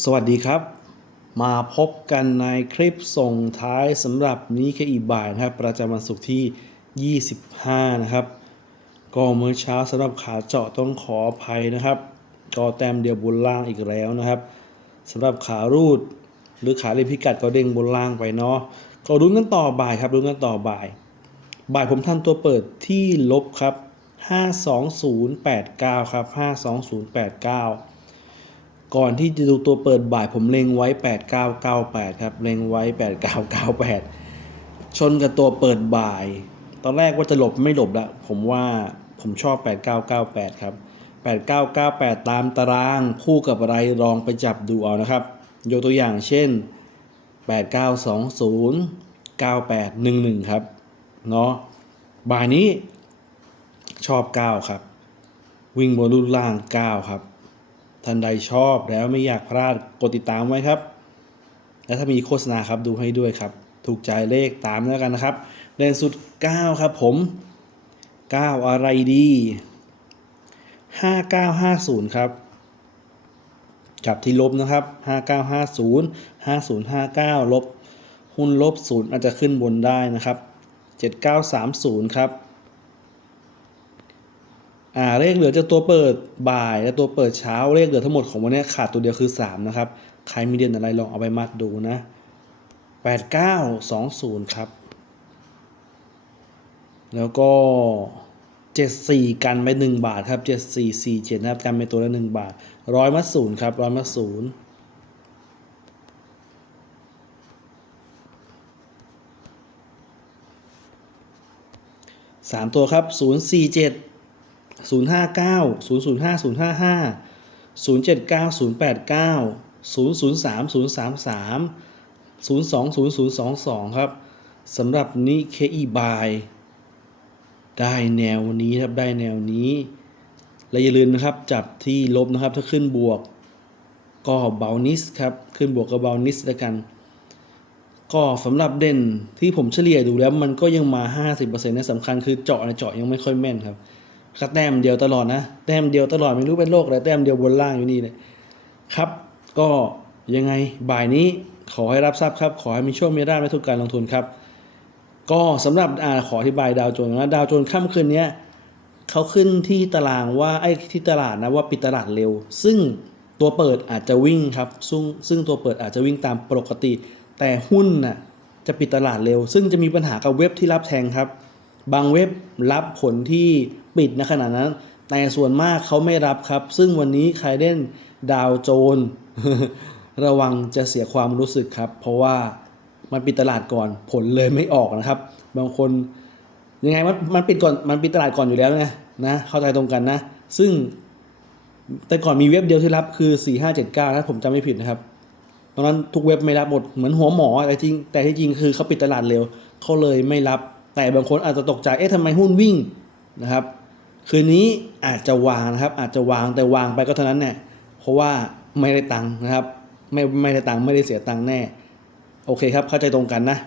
สวัสดีครับ มาพบกันในคลิปส่งท้ายสำหรับนี้แค่อีบ่ายนะครับ ประจำวันศุกร์ที่ 25 นะครับ ก็เมื่อเช้าสำหรับขาเจาะต้องขออภัยนะครับก็แต้มเดียวบนล่างอีกแล้วนะครับสำหรับขารูด หรือขาเรียนพิกัดก็เด้งบนล่างไปเนาะก็รุ้นกันต่อบ่ายครับรุ้นกันต่อบ่าย บ่ายผมทำตัวเปิดที่ลบครับ 52089 ครับ 52089 ก่อนที่จะดูตัวเปิดบ่ายผมเล็งไว้ 8998 ครับเล็งไว้ 8998 ชนกับตัวเปิดบ่าย ตอนแรกว่าจะหลบไม่หลบละผมว่าผมชอบ 8998 ครับ 8998 ตามตารางคู่กับอะไรลองไปจับดูเอานะครับ ยกตัวอย่างเช่น 8920 9811 ครับ เนาะบ่ายนี้ชอบ 9 ครับ วิ่งบนรุ่นล่าง 9 ครับ ท่านใดชอบแล้วไม่อยากพลาดกดติดตามไว้ครับ และถ้ามีโฆษณาครับดูให้ด้วยครับ ถูกใจเลขตามแล้วกันนะครับเลนสุด 9 ครับผม 9 อะไรดี 5950 ครับจับที่ลบนะครับ 5950 5059 ลบ หุ้นลบ 0 อาจจะขึ้นบนได้นะครับ 7930 ครับ อ่าเลขเหลือจะตัวเปิดบ่ายและตัวเปิดเช้าเลขเหลือทั้งหมดของวันนี้ขาดตัวเดียวคือ 3 นะครับ ใครมีเด่นอะไรลองเอาไปมัดดูนะ 8920 ครับ แล้วก็ 74 กันไป 1 บาทครับ 7447 นะครับ กันไปตัวละ 1 บาทร้อยมัดศูนย์ครับร้อยมัดศูนย์สามตัวครับ047 0 5 9 0 0 5 0 5 5 0 7 9 0 8 9 0 0 3 0 3 3 0 2 0 0 2 2 ครับสำหรับนี้ KE buy ได้แนวนี้ครับได้แนวนี้ และอย่าลืมนะครับ จับที่ลบนะครับ ถ้าขึ้นบวก ก็เบลนิสครับ ขึ้นบวกกับเบลนิสแล้วกัน ก็สำหรับเด่นที่ผมเฉลี่ยดูแล้วมันก็ยังมา 50%นะสำคัญคือเจาะในเจาะยังไม่ค่อยแม่นครับ ก็แต้มเดียวตลอดนะ แต้มเดียวตลอดไม่รู้เป็นโรคอะไรแต้มเดียวบนล่างอยู่นี่เลยครับ ก็ยังไงบ่ายนี้ขอให้รับทราบครับ ขอให้มีโชคมีราภในทุกการลงทุนครับ ก็สำหรับอ่าขออธิบายดาวโจนส์นะดาวโจนส์ค่ำคืนนี้เขาขึ้นที่ตารางว่าไอ้ที่ตลาดนะว่าปิดตลาดเร็ว ซึ่งตัวเปิดอาจจะวิ่งครับ ซึ่งซึ่งตัวเปิดอาจจะวิ่งตามปกติ แต่หุ้นน่ะจะปิดตลาดเร็ว ซึ่งจะมีปัญหากับเว็บที่รับแทงครับ บางเว็บรับผลที่ ปิดในขณะนั้น แต่ส่วนมากเขาไม่รับครับ ซึ่งวันนี้ใครเล่นดาวโจน ระวังจะเสียความรู้สึกครับ เพราะว่ามันปิดตลาดก่อนผลเลยไม่ออกนะครับ บางคนยังไงมันมันปิดก่อนมันปิดตลาดก่อนอยู่แล้วไงนะเข้าใจตรงกันนะ ซึ่งแต่ก่อนมีเว็บเดียวที่รับคือ 4579 ถ้าผมจำไม่ผิดนะครับตอนนั้นทุกเว็บไม่รับหมดเหมือนหัวหมอแต่จริงแต่ที่จริงคือเขาปิดตลาดเร็วเขาเลยไม่รับ แต่บางคนอาจจะตกใจเอ๊ะทำไมหุ้นวิ่งนะครับ คืนนี้อาจจะวางนะครับ อาจจะวางแต่วางไปก็เท่านั้นแน่เพราะว่าไม่ได้ตังค์นะครับ ไม่ไม่ได้ตังค์ไม่ได้เสียตังค์แน่ โอเคครับเข้าใจตรงกันนะ